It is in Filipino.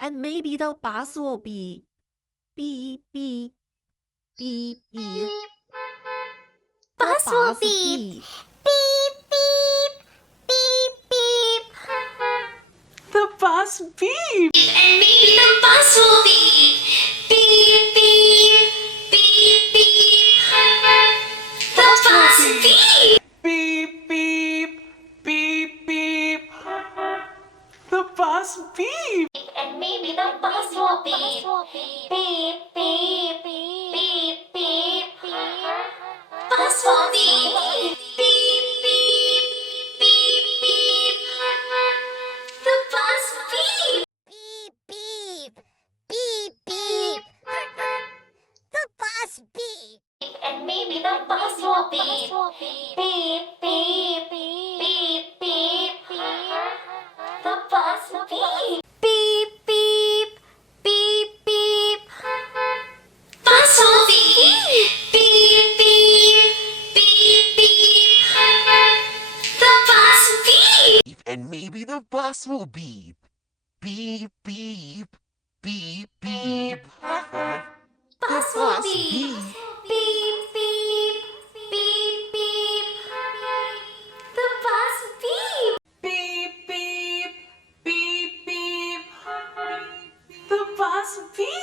And maybe the bus will be beep, beep, beep, beep. Bus will beep. Beep, beep, beep, beep. The bus beep. And maybe the bus will beep. Beep, beep, beep, beep. The bus beep. Beep, beep, beep, beep. The bus beep. And maybe the bus will beep. Beep, beep, beep, beep. Bus will beep. Beep, beep, beep, beep. The bus beep. Beep, beep, beep, beep. The bus beep. And maybe the bus will beep. Beep, beep, beep, beep. The bus beep. Beep, beep, beep, beep. Bus will beep. Beep, beep, beep, beep. The bus beep. And maybe the bus will beep. Beep, beep, beep, beep. Bus will beep. Beep, beep, beep, beep. The bus beep. Beep, beep, beep, beep. The bus beep.